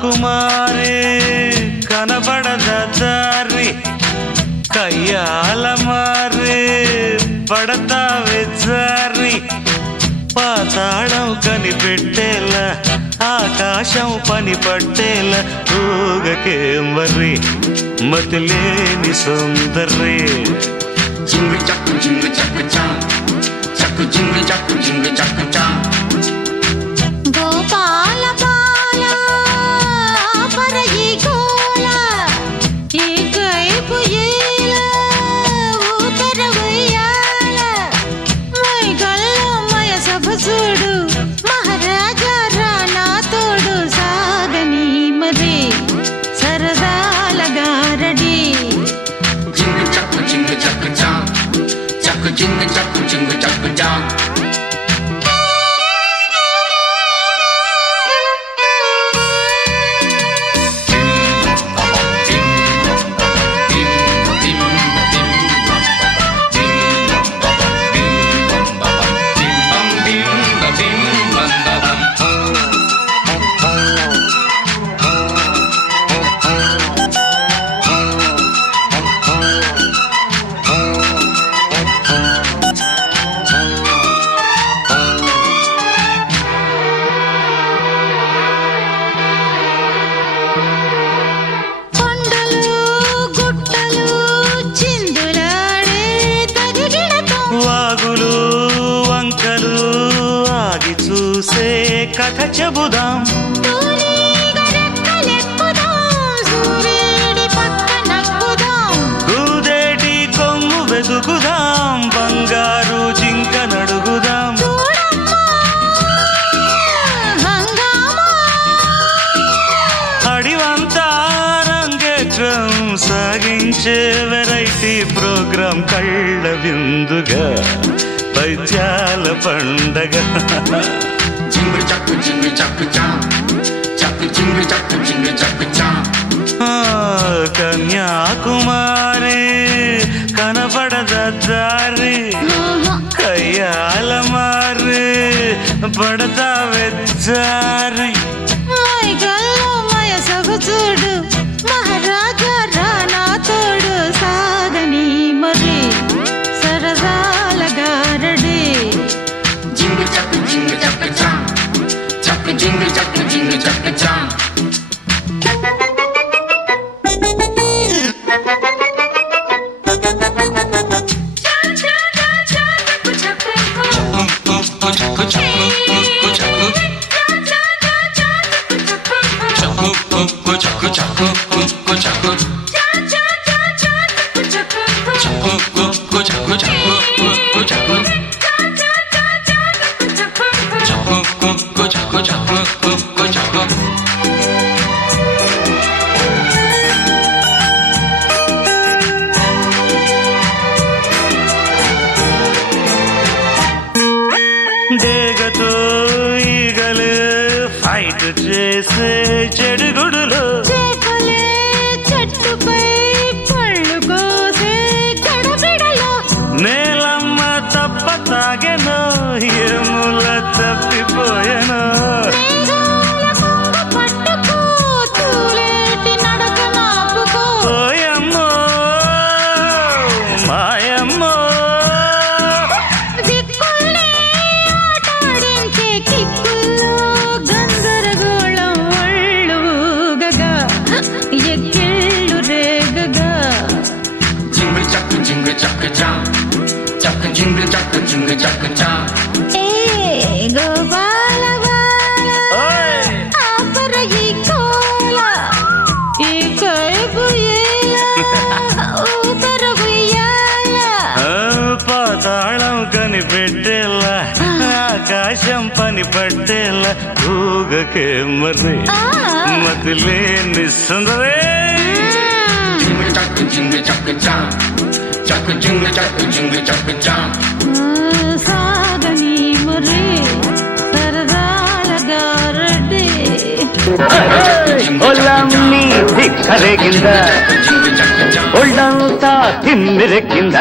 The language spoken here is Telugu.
కన్యాకుమారి కనబడద దారి కయ్యాల మారి పడతావే జారి పాతాళం కనిపెట్టేలా ఆకాశం పని పట్టేలా ఊగకే మరి మతిలేని సుందరి జింగు చక్కు జింగు చక్కు చా చక్కు జింగు చక్కు జింగు చక్కు చా గోపాల బాల పరయి గోల ఈ కైపు ఏల ఊతర వయ్యాల మై గల్లో మయ సభ చూడు మహారాజా రానా తోడు సాగని మరి సరదాల గారడి జింగు చక్కు చా చక్కు జింగు చక్కు చా కథ చెబుదాం గూదేటి కొమ్ము వెతుకుదాం బంగారు జింక నడుగుదాం అడివంతా రంగేట్రం సాగించే వెరైటీ ప్రోగ్రాం కళ్ళ విందుగా పైత్యాల పండగ జింగు చక్కు చా చక్కు జింగు చక్కు చా కన్యాకుమారి కనపడద దారి కయ్యాల మారి పడతావే జారి చూడు మహారాజా రానా తోడు సాగని మరి సరదాల గారడి జింగు చక్కు చా చక్కు జింగు చక్కు చా డేగతో ఈగలు ఫైట్ చేసే చెడుగుడులు చెట్టుపై పళ్ళు కోసే గడబిడలో నేలమ్మ తప్ప తాగెను ఏముల తప్పిపోయెను పట్టుకో తూలేటి నడక నాపుకో ఓయమ్మో మాయమ్మో దిక్కుల్ని ఆటాడించే కిక్కుల్లో గందరగోళం ఒళ్ళు ఊగగా ఎక్కిళ్ళు రేగగా జింగు చక్కు చా చక్కు జింగు చక్కు చా గోపాల బాల ఆపరయి కోల ఈ కైపు ఏల ఊతర ఉయ్యాల పాతాళం కనిపెట్టేలా ఆకాశం పని పట్టేలా ఊగకే మరి మతిలేని సుందరే జింగు చక్కు చా చక్కు జింగు చక్కు చా సాగని మరి సరదాల గారడి ఒళ్ళన్నీ దిక్కరేగింద ఒళ్ళంతా తిమ్మిరెక్కింద